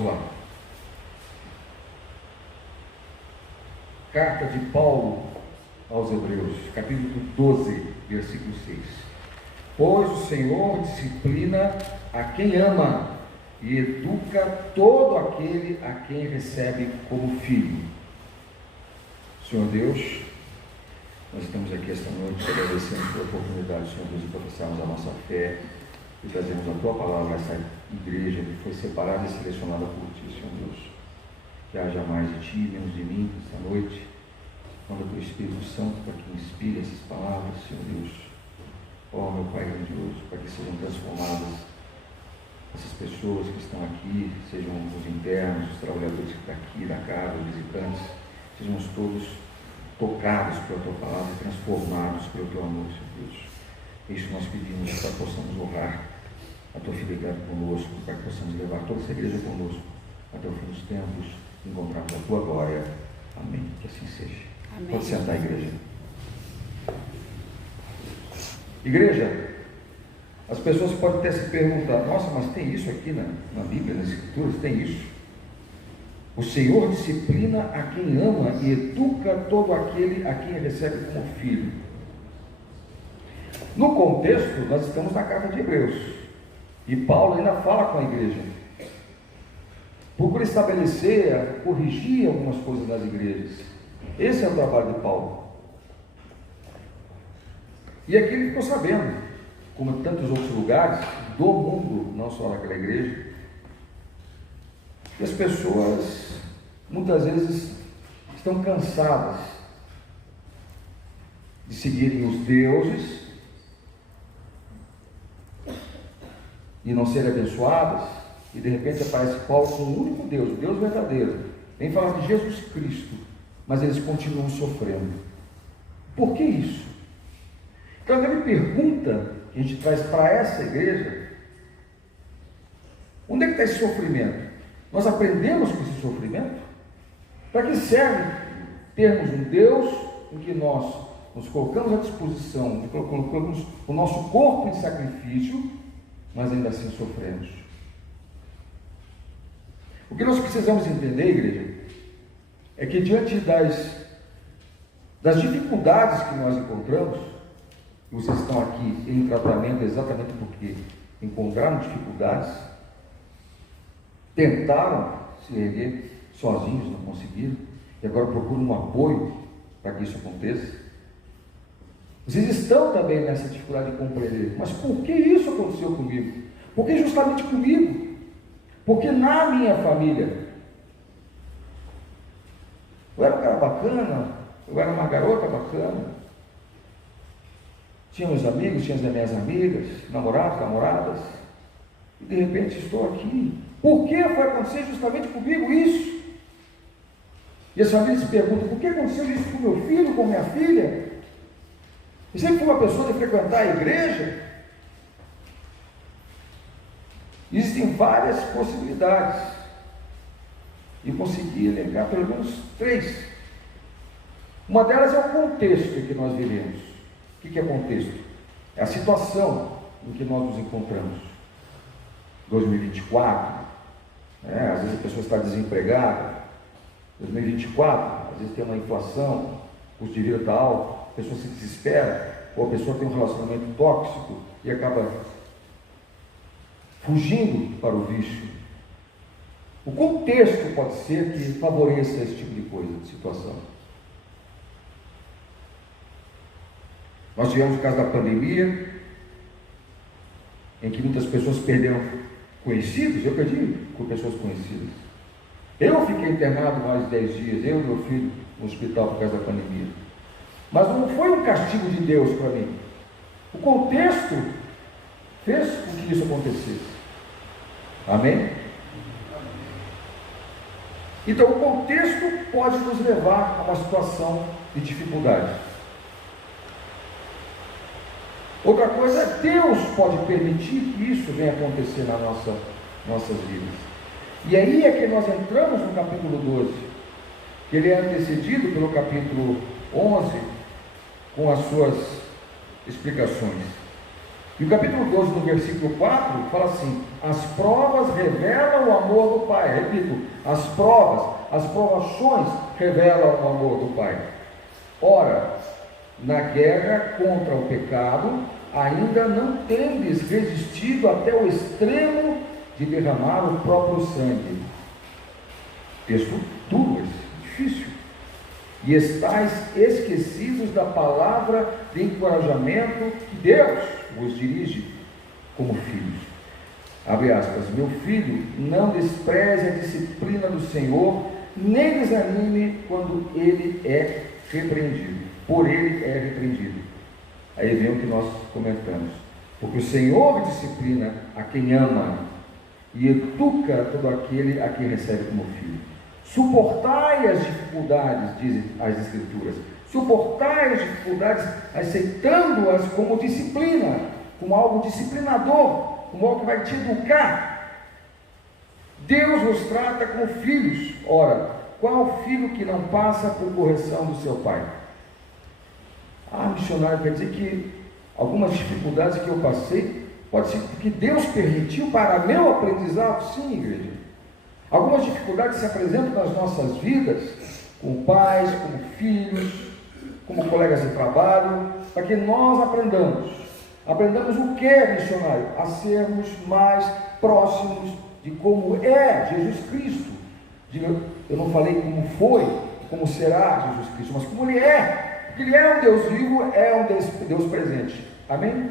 Vamos lá. Carta de Paulo aos Hebreus, capítulo 12, versículo 6. Pois o Senhor disciplina a quem ama e educa todo aquele a quem recebe como filho. Senhor Deus, nós estamos aqui esta noite agradecendo pela oportunidade, Senhor Deus, de professarmos a nossa fé e trazemos a Tua palavra a essa igreja que foi separada e selecionada por Ti, Senhor Deus. Que haja mais de Ti, menos de mim, esta noite. Manda o Teu Espírito Santo para que inspire essas palavras, Senhor Deus. Ó, meu Pai grandioso, para que sejam transformadas essas pessoas que estão aqui, sejam os internos, os trabalhadores que estão aqui da casa, os visitantes, sejamos todos tocados pela Tua palavra e transformados pelo Teu amor, Senhor Deus. Isso nós pedimos para que possamos honrar a Tua fidelidade conosco, para que possamos levar toda essa igreja conosco até o fim dos tempos, encontrarmos a Tua glória. Amém. Que assim seja. Amém. Pode sentar, igreja. Igreja, as pessoas podem até se perguntar: nossa, mas tem isso aqui na Bíblia, nas Escrituras? Tem isso? O Senhor disciplina a quem ama e educa todo aquele a quem recebe como filho. No contexto, nós estamos na carta de Hebreus, e Paulo ainda fala com a igreja, procura estabelecer, corrigir algumas coisas nas igrejas. Esse é o trabalho de Paulo. E aqui ele ficou sabendo, como em tantos outros lugares do mundo, não só naquela igreja, que as pessoas muitas vezes estão cansadas de seguirem os deuses e não serem abençoadas, e de repente aparece Paulo com o único Deus, o Deus verdadeiro, vem falar de Jesus Cristo, mas eles continuam sofrendo. Por que isso? Então a grande pergunta que a gente traz para essa igreja: onde é que está esse sofrimento? Nós aprendemos com esse sofrimento? Para que serve termos um Deus em que nós nos colocamos à disposição, colocamos o nosso corpo em sacrifício, mas ainda assim sofremos? O que nós precisamos entender, igreja, é que diante das dificuldades que nós encontramos, vocês estão aqui em tratamento exatamente porque encontraram dificuldades, tentaram se erguer sozinhos, não conseguiram, e agora procuram um apoio para que isso aconteça. Vocês estão também nessa dificuldade de compreender: mas por que isso aconteceu comigo? Por que justamente comigo? Porque na minha família eu era um cara bacana, eu era uma garota bacana, tinha meus amigos, tinha as minhas amigas, namorados, namoradas, e de repente estou aqui. Por que foi acontecer justamente comigo isso? E as famílias se perguntam: por que aconteceu isso com meu filho, com minha filha? Eu sempre fui uma pessoa de frequentar a igreja. Existem várias possibilidades, e consegui elencar pelo menos 3. Uma delas é o contexto em que nós vivemos. O que é contexto? É a situação em que nós nos encontramos. 2024, às vezes a pessoa está desempregada. 2024, às vezes tem uma inflação, o custo de vida está alto, a pessoa se desespera, ou a pessoa tem um relacionamento tóxico e acaba fugindo para o vício. O contexto pode ser que favoreça esse tipo de coisa, de situação. Nós tivemos o caso da pandemia, em que muitas pessoas perderam conhecidos. Eu perdi com pessoas conhecidas. Eu fiquei internado mais de 10 dias, eu e meu filho, no hospital por causa da pandemia. Mas não foi um castigo de Deus para mim. O contexto fez com que isso acontecesse. Amém? Então o contexto pode nos levar a uma situação de dificuldade. Outra coisa é: Deus pode permitir que isso venha acontecer nas nossas vidas. E aí é que nós entramos no capítulo 12, que ele é antecedido pelo capítulo 11, com as suas explicações. E o capítulo 12, no versículo 4, fala assim: as provas revelam o amor do Pai. Repito, as provas, as provações revelam o amor do Pai. Ora, na guerra contra o pecado, ainda não tendes resistido até o extremo de derramar o próprio sangue. Texto duro, difícil. E estáis esquecidos da palavra de encorajamento que Deus vos dirige como filhos. Abre aspas: meu filho, não despreze a disciplina do Senhor, nem desanime quando ele é repreendido. Por ele é repreendido. Aí vem o que nós comentamos. Porque o Senhor disciplina a quem ama e educa todo aquele a quem recebe como filho. Suportai as dificuldades, dizem as Escrituras. Suportai as dificuldades, aceitando-as como disciplina, como algo disciplinador, como algo que vai te educar. Deus nos trata como filhos. Ora, qual filho que não passa por correção do seu pai? Missionário, quer dizer que algumas dificuldades que eu passei, pode ser porque Deus permitiu para meu aprendizado? Sim, igreja. Algumas dificuldades se apresentam nas nossas vidas, como pais, como filhos, como colegas de trabalho, para que nós aprendamos. Aprendamos o que, missionário? A sermos mais próximos de como é Jesus Cristo. Eu não falei como foi, como será Jesus Cristo, mas como Ele é. Porque Ele é um Deus vivo, é um Deus presente. Amém?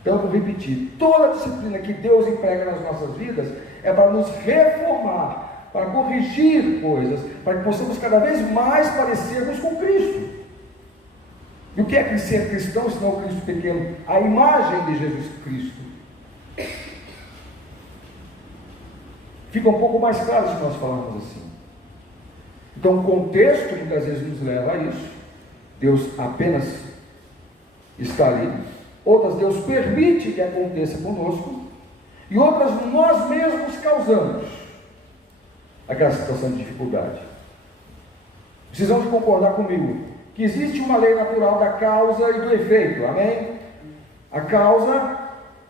Então, vou repetir: toda a disciplina que Deus emprega nas nossas vidas é para nos reformar, para corrigir coisas, para que possamos cada vez mais parecermos com Cristo. E o que é ser cristão, senão o Cristo pequeno? A imagem de Jesus Cristo. Fica um pouco mais claro se nós falarmos assim. Então, o contexto muitas vezes nos leva a isso. Deus apenas está ali. Outras Deus permite que aconteça conosco, e outras nós mesmos causamos aquela situação de dificuldade. Precisamos concordar comigo que existe uma lei natural da causa e do efeito. Amém? A causa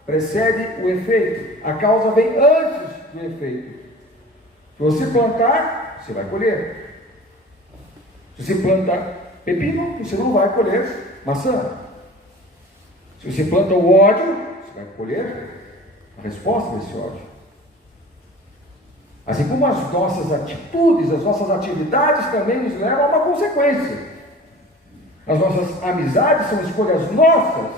precede o efeito. A causa vem antes do efeito. Se você plantar, você vai colher. Se você plantar pepino, você não vai colher maçã. Se você planta o ódio, você vai colher a resposta desse ódio. Assim como as nossas atitudes, as nossas atividades também nos levam a uma consequência. As nossas amizades são escolhas nossas,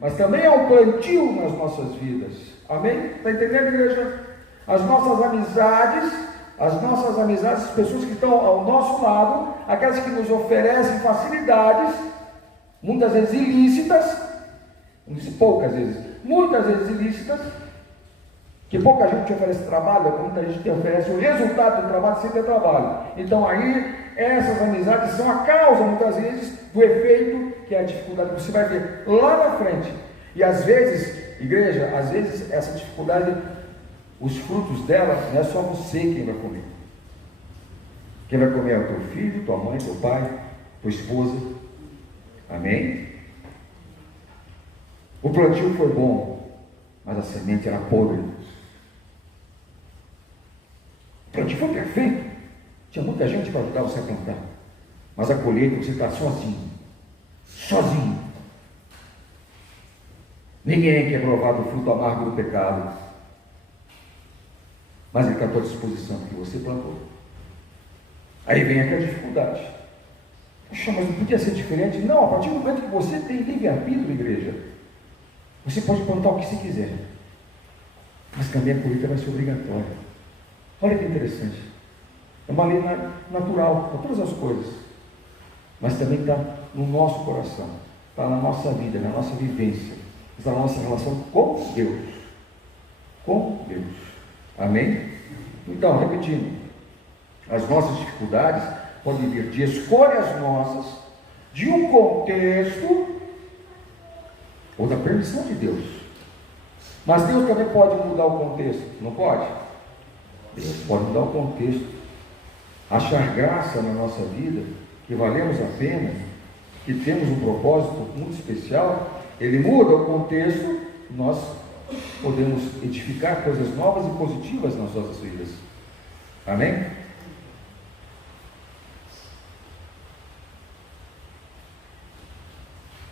mas também há um plantio nas nossas vidas. Amém? Está entendendo, igreja? As nossas amizades, as pessoas que estão ao nosso lado, aquelas que nos oferecem facilidades, muitas vezes ilícitas, poucas vezes, muitas vezes ilícitas, que pouca gente te oferece trabalho, muita gente te oferece o resultado do trabalho sem ter trabalho. Então aí, essas amizades são a causa, muitas vezes, do efeito, que é a dificuldade que você vai ver lá na frente. E às vezes, igreja, às vezes essa dificuldade, os frutos dela, não é só você quem vai comer. Quem vai comer é o teu filho, tua mãe, teu pai, tua esposa. Amém? O plantio foi bom, mas a semente era podre. O plantio foi perfeito. Tinha muita gente para ajudar você a plantar. Mas a colheita você está sozinho. Sozinho. Ninguém quer provar do fruto amargo do pecado. Mas ele está à tua disposição, porque você plantou. Aí vem aquela dificuldade. Poxa, mas não podia ser diferente? Não, a partir do momento que você tem livre-arbítrio, igreja, você pode plantar o que você quiser. Mas também a colheita vai ser obrigatória. Olha que interessante. É uma lei natural para todas as coisas. Mas também está no nosso coração. Está na nossa vida, na nossa vivência. Está na nossa relação com Deus. Com Deus. Amém? Então, repetindo. As nossas dificuldades podem vir de escolhas nossas, de um contexto, ou da permissão de Deus. Mas Deus também pode mudar o contexto, não pode? Deus pode mudar o contexto, achar graça na nossa vida, que valemos a pena, que temos um propósito muito especial, ele muda o contexto, nós podemos edificar coisas novas e positivas nas nossas vidas. Amém?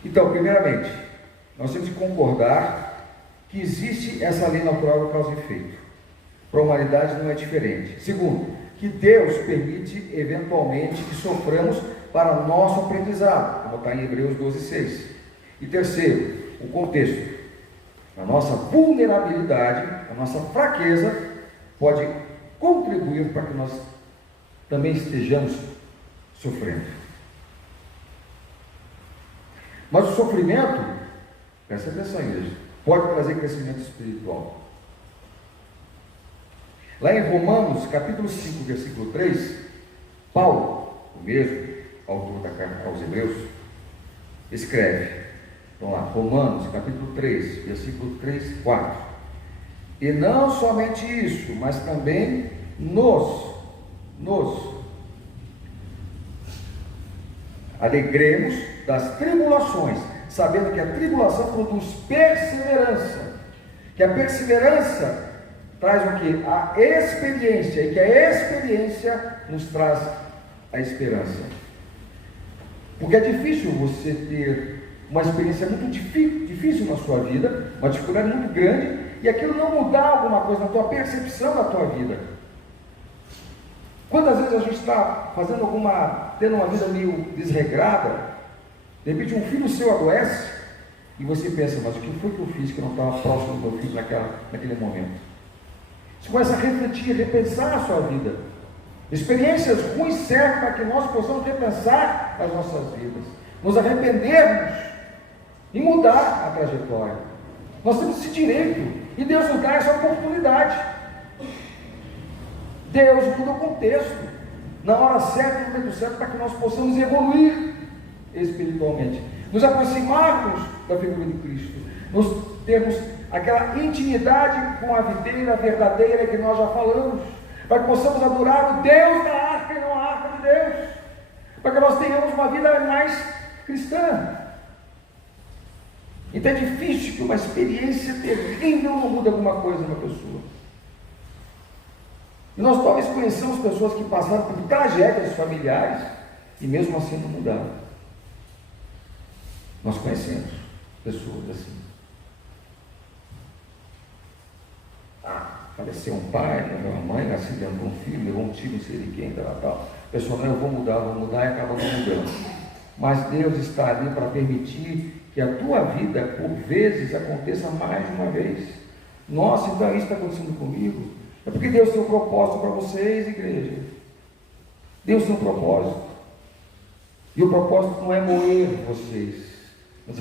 Então, primeiramente, nós temos que concordar que existe essa lei natural de causa e efeito. Para a humanidade não é diferente. Segundo, que Deus permite eventualmente que soframos para nosso aprendizado, como está em Hebreus 12:6. E terceiro, o contexto. A nossa vulnerabilidade, a nossa fraqueza pode contribuir para que nós também estejamos sofrendo. Mas o sofrimento, presta atenção, igreja, pode trazer crescimento espiritual. Lá em Romanos, capítulo 5, versículo 3, Paulo, o mesmo autor da carta aos Hebreus, escreve, vamos lá, Romanos, capítulo 3, versículo 3, 4. E não somente isso, mas também nos alegremos das tribulações, sabendo que a tribulação produz perseverança, que a perseverança traz o que? A experiência, e que a experiência nos traz a esperança. Porque é difícil você ter uma experiência muito difícil na sua vida, uma dificuldade muito grande, e aquilo não mudar alguma coisa na tua percepção da tua vida. Quantas vezes a gente está tendo uma vida meio desregrada, de repente um filho seu adoece, e você pensa, mas o que foi que eu fiz que eu não estava próximo do meu filho naquele momento? Você começa a refletir, repensar a sua vida. Experiências ruins servem para que nós possamos repensar as nossas vidas, nos arrependermos e mudar a trajetória. Nós temos esse direito, e Deus nos dá essa oportunidade. Deus muda o contexto, na hora certa, no momento certo, para que nós possamos evoluir espiritualmente, nos aproximarmos da figura de Cristo, nos termos aquela intimidade com a videira verdadeira que nós já falamos, para que possamos adorar o Deus da arca e não a arca de Deus, para que nós tenhamos uma vida mais cristã. Então é difícil que uma experiência terrível não mude alguma coisa na pessoa. E nós talvez conheçamos pessoas que passaram por tragédias familiares e mesmo assim não mudaram. Nós conhecemos pessoas assim. Faleceu um pai, uma mãe, acidentou um filho, levou um tiro, não sei de quem, tal. A pessoa, não, eu vou mudar e acaba não mudando. Mas Deus está ali para permitir que a tua vida, por vezes, aconteça mais de uma vez. Nossa, então isso está acontecendo comigo? É porque Deus tem um propósito para vocês, igreja. Deus tem um propósito. E o propósito não é moer vocês, mas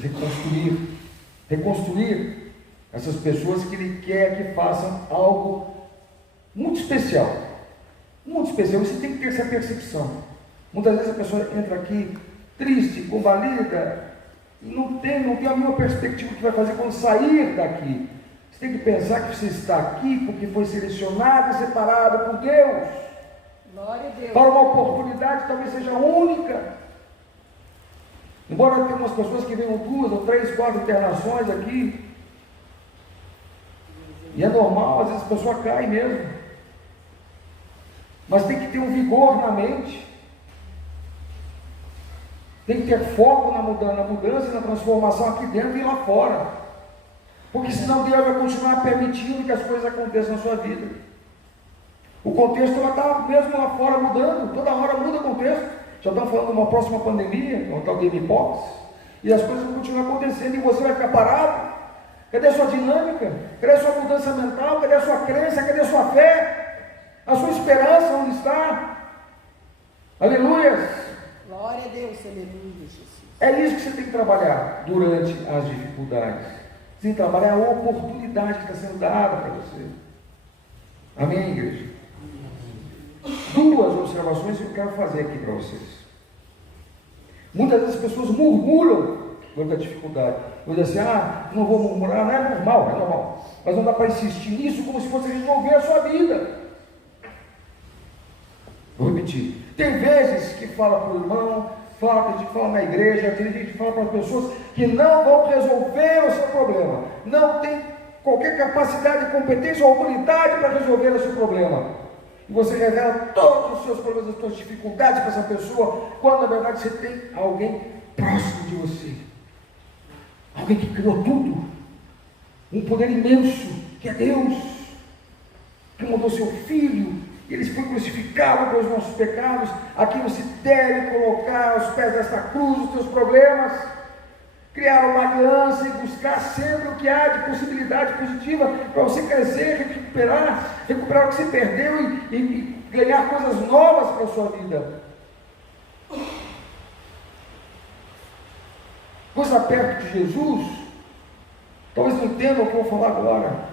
reconstruir essas pessoas que Ele quer que façam algo muito especial. Muito especial. Você tem que ter essa percepção. Muitas vezes a pessoa entra aqui triste, combalida, e não tem a mesma perspectiva que vai fazer quando sair daqui. Você tem que pensar que você está aqui porque foi selecionado e separado por Deus. Glória a Deus. Para uma oportunidade que talvez seja única. Embora tenha umas pessoas que venham 2 ou 3, 4 internações aqui, e é normal, às vezes a pessoa cai mesmo, mas tem que ter um vigor na mente, tem que ter foco na mudança e na transformação aqui dentro e lá fora, porque senão Deus vai continuar permitindo que as coisas aconteçam na sua vida. O contexto está mesmo lá fora mudando, toda hora muda o contexto. Já estão falando de uma próxima pandemia, uma tal Gamepox, e as coisas vão continuar acontecendo e você vai ficar parado. Cadê a sua dinâmica? Cadê a sua mudança mental? Cadê a sua crença? Cadê a sua fé? A sua esperança onde está? Aleluia! Glória a Deus, aleluia, Jesus. É isso que você tem que trabalhar durante as dificuldades. Você tem que trabalhar a oportunidade que está sendo dada para você. Amém, igreja? 2 observações que eu quero fazer aqui para vocês. Muitas vezes as pessoas murmuram durante a dificuldade. Vou dizer assim, não vou murmurar, não é normal. Mas não dá para insistir nisso como se fosse resolver a sua vida. Vou repetir. Tem vezes que fala para o irmão, fala, tem gente que fala na igreja, tem gente que fala para as pessoas que não vão resolver o seu problema, não tem qualquer capacidade, competência ou autoridade para resolver o seu problema. E você revela todos os seus problemas, as suas dificuldades para essa pessoa, quando na verdade você tem alguém próximo de você, alguém que criou tudo, um poder imenso, que é Deus, que mandou seu Filho, ele foi crucificado pelos nossos pecados, aqui você deve colocar aos pés desta cruz os seus problemas, criar uma aliança e buscar sempre o que há de possibilidade positiva para você crescer, recuperar o que você perdeu e ganhar coisas novas para a sua vida. Você está perto de Jesus, talvez não entenda o que eu vou falar agora.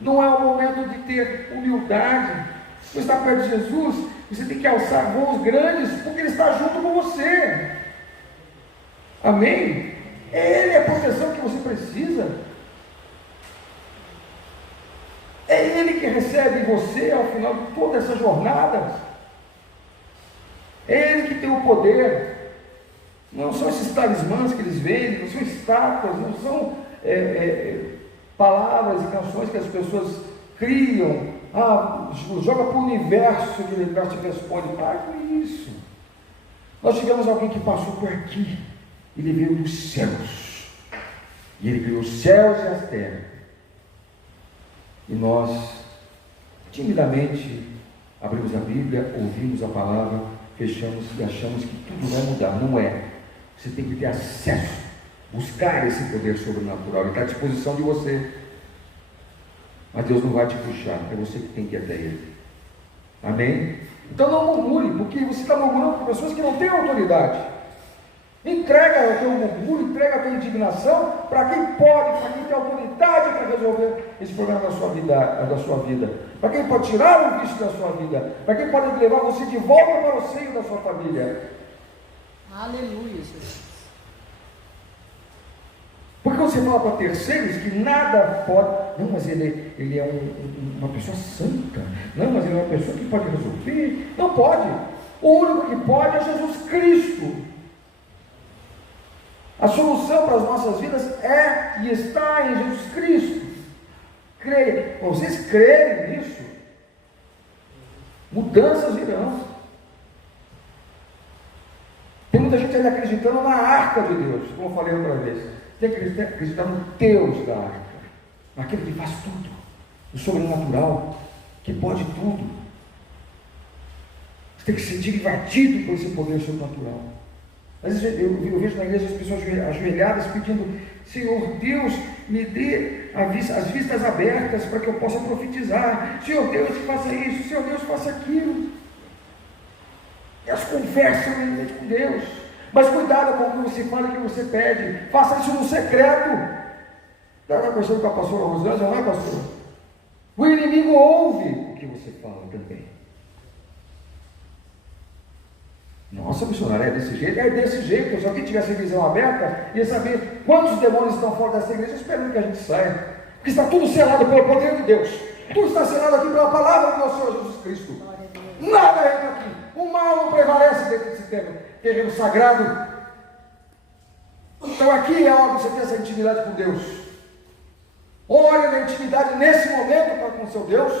Não é o momento de ter humildade. Você está perto de Jesus, você tem que alçar voos grandes, porque Ele está junto com você. Amém? Ele é a proteção que você precisa. É Ele que recebe você ao final de toda essa jornada. É Ele que tem o poder. Não são esses talismãs que eles vendem, não são estátuas, não são palavras e canções que as pessoas criam. Joga para o universo e o universo te responde. Para com isso. Nós tivemos alguém que passou por aqui. Ele veio dos céus, e Ele criou os céus e as terras, e nós timidamente abrimos a Bíblia, ouvimos a palavra, fechamos e achamos que tudo vai mudar. Não é. Você tem que ter acesso, buscar esse poder sobrenatural. Ele está à disposição de você, mas Deus não vai te puxar, é você que tem que ir até Ele. Amém? Então não murmure, porque você está murmurando com pessoas que não têm autoridade. Entrega o teu murmúrio, entrega a tua indignação para quem pode, para quem tem autoridade para resolver esse problema da sua vida, para quem pode tirar o vício da sua vida, para quem pode levar você de volta para o seio da sua família. Aleluia, Jesus. Porque você fala para terceiros que nada pode, não, mas ele é uma pessoa santa, não, mas ele é uma pessoa que pode resolver. Não pode. O único que pode é Jesus Cristo. A solução para as nossas vidas é e está em Jesus Cristo. Creia. Para vocês crerem nisso, mudanças virão. Tem muita gente ainda acreditando na arca de Deus, como eu falei outra vez. Tem que acreditar no Deus da arca, naquele que faz tudo, o sobrenatural, que pode tudo. Você tem que se sentir invadido por esse poder sobrenatural. Às vezes eu vejo na igreja as pessoas ajoelhadas pedindo: Senhor Deus, me dê as vistas abertas para que eu possa profetizar. Senhor Deus, faça isso. Senhor Deus, faça aquilo. E as conversam com Deus. Mas cuidado com o que você fala e o que você pede. Faça isso no secreto. Está conversando com a pastora Rosângela, não é, pastor? O inimigo ouve o que você fala também. Nossa, missionário, é desse jeito? É desse jeito. Se alguém tivesse a visão aberta, ia saber quantos demônios estão fora dessa igreja esperando que a gente saia. Porque está tudo selado pelo poder de Deus. Tudo está selado aqui pela palavra do nosso Senhor Jesus Cristo. Nada entra aqui. O mal não prevalece dentro desse terreno sagrado. Então aqui é hora de você ter essa intimidade com Deus. Ore na intimidade nesse momento para com seu Deus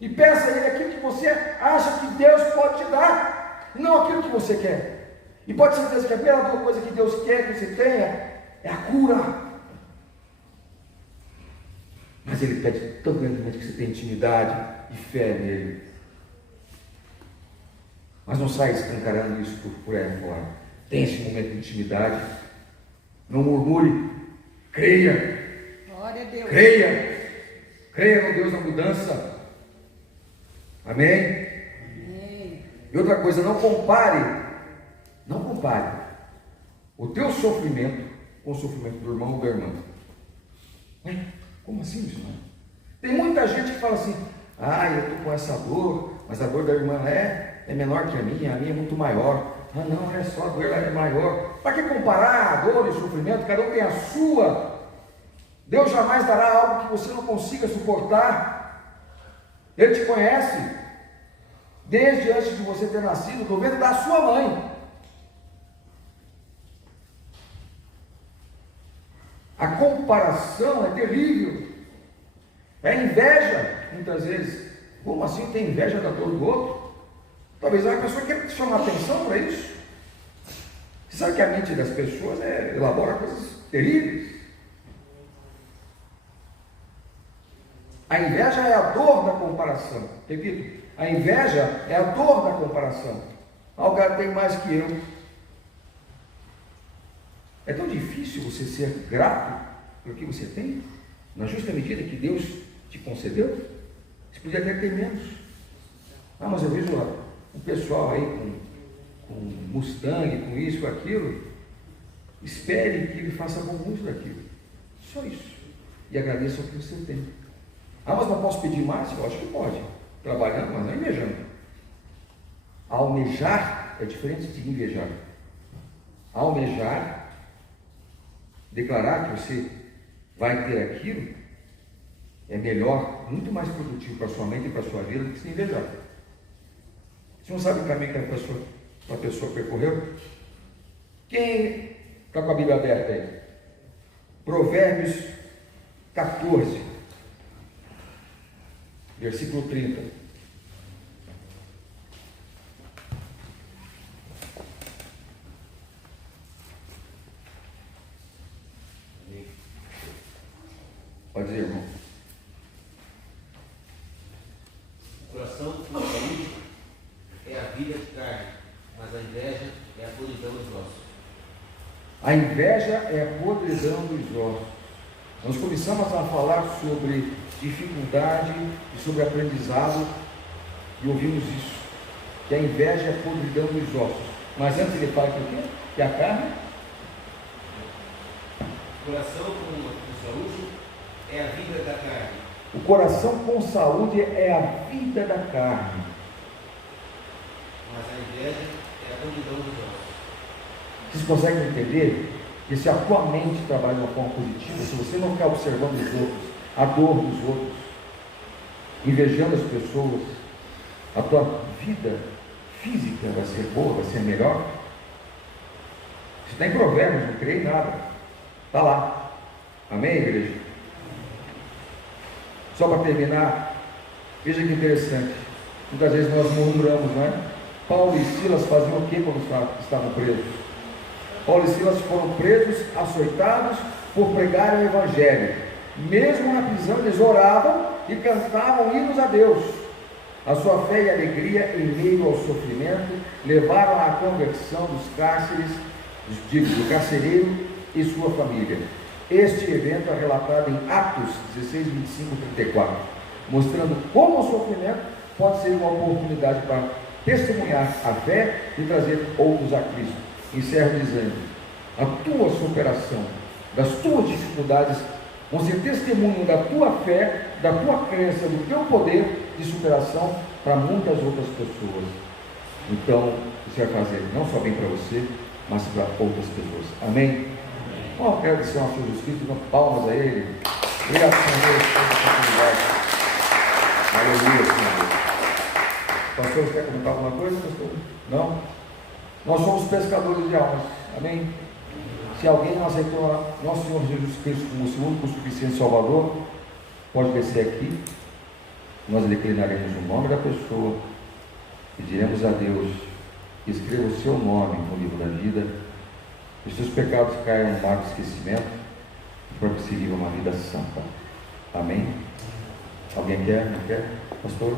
e peça a Ele aquilo que você acha que Deus pode te dar. Não aquilo que você quer. E pode ser certeza que a primeira coisa que Deus quer que você tenha é a cura. Mas Ele pede tão grandemente que você tenha intimidade e fé nele. Mas não saia escancarando isso por aí fora. Tenha esse momento de intimidade. Não murmure. Creia. Glória a Deus. Creia. Creia no Deus da mudança. Amém? E outra coisa, não compare o teu sofrimento com o sofrimento do irmão ou da irmã. Como assim, missionário? Tem muita gente que fala assim: eu estou com essa dor, mas a dor da irmã é menor que a minha é muito maior. Não, é só a dor é maior. Para que comparar a dor e o sofrimento? Cada um tem a sua. Deus jamais dará algo que você não consiga suportar. Ele te conhece desde antes de você ter nascido, do ventre da sua mãe. A comparação é terrível. É inveja, muitas vezes. Como assim tem inveja da dor do outro? Talvez a pessoa queira te chamar atenção para isso. Você sabe que a mente das pessoas elabora coisas terríveis. A inveja é a dor da comparação. Repito, a inveja é a dor da comparação. Ah, o cara tem mais que eu. É tão difícil você ser grato pelo que você tem, na justa medida que Deus te concedeu. Você podia até ter menos. Ah, mas eu vejo lá o pessoal aí com Mustang, com isso, com aquilo. Espere que ele faça bom uso daquilo. Só isso. E agradeça o que você tem. Ah, mas não posso pedir mais? Eu acho que pode. Trabalhando, mas não invejando. Almejar é diferente de invejar. Almejar, declarar que você vai ter aquilo, é melhor, muito mais produtivo para a sua mente e para a sua vida do que se invejar. Você não sabe o caminho que a pessoa percorreu? Quem está com a Bíblia aberta aí? Provérbios 14, versículo 30. Pode dizer, irmão. O coração com saúde é a vida de carne, mas a inveja é a podridão dos ossos. A inveja é a podridão dos ossos. Nós começamos a falar sobre dificuldade e sobre aprendizado e ouvimos isso, que a inveja é a podridão dos ossos. Mas antes ele fala que o quê? Que a carne? O coração com saúde é a vida da carne. O coração com saúde é a vida da carne. Mas a inveja é a podridão dos ossos. Vocês conseguem entender que se a tua mente trabalha de uma forma positiva, se você não ficar observando os outros, a dor dos outros, invejando as pessoas, a tua vida física vai ser boa, vai ser melhor. Isso está em Provérbios, não criei nada. Está lá. Amém, igreja? Só para terminar, veja que interessante. Muitas vezes nós murmuramos, não é? Paulo e Silas faziam o que quando estavam presos? Paulo e Silas foram presos, açoitados por pregarem o Evangelho. Mesmo na prisão, eles oravam e cantavam hinos a Deus. A sua fé e alegria em meio ao sofrimento levaram à conversão dos cárceres, do carcereiro e sua família. Este evento é relatado em Atos 16, 25 e 34, mostrando como o sofrimento pode ser uma oportunidade para testemunhar a fé e trazer outros a Cristo. Encerro dizendo: a tua superação das tuas dificuldades vão ser testemunho da tua fé, da tua crença, do teu poder de superação para muitas outras pessoas. Então, você vai fazer não só bem para você, mas para outras pessoas. Amém? Vamos agradecer ao Senhor Jesus Cristo, dando palmas a Ele. Obrigado, Senhor, por essa oportunidade. Aleluia, Senhor. Pastor, você quer comentar alguma coisa, pastor? Não? Nós somos pescadores de almas. Amém? Se alguém não aceitou nosso Senhor Jesus Cristo como seu único suficiente Salvador, pode descer aqui. Nós declinaremos o nome da pessoa, pediremos a Deus que escreva o seu nome no livro da vida, que os seus pecados caiam no mar do esquecimento, para que se viva uma vida santa. Amém? Alguém quer? Não quer? Pastor?